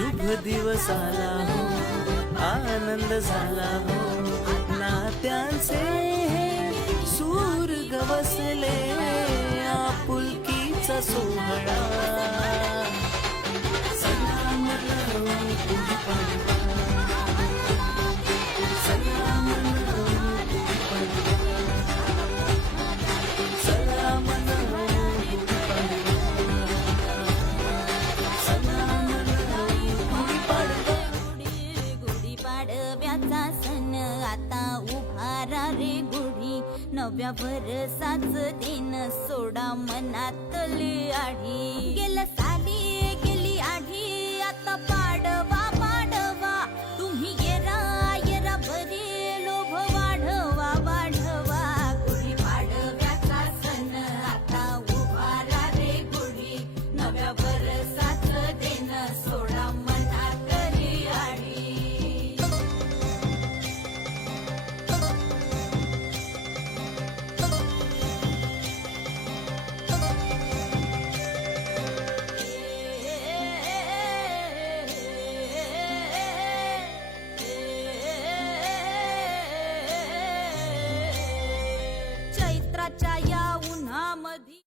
शुभ दिवस आला हो, आनंद झाला हो, नात्यांचे सूर गवसले, आपुलकीचा सोहळा. सलाम लो गुढीपाडवा, सलाम लो गुढीपाडवा, सलाम लो गुढीपाडवा, सलाम लो गुढीपाडवा. गुढीपाडव्याचा सण आता उभारा रे गुढी, नव्या वर्षाच दिन सोडा मनातली आढी. गेल्या साली गेली आढी, आता पाडवा पाडवा, तुम्ही येरा येरा बरी, लोभ वाढवा वाढवा. गुढीपाडव्याचा सण आता उभारा रे गुढी, नव्या वर्षाच दिन सोडा मनातली आढी. चैत्राच्या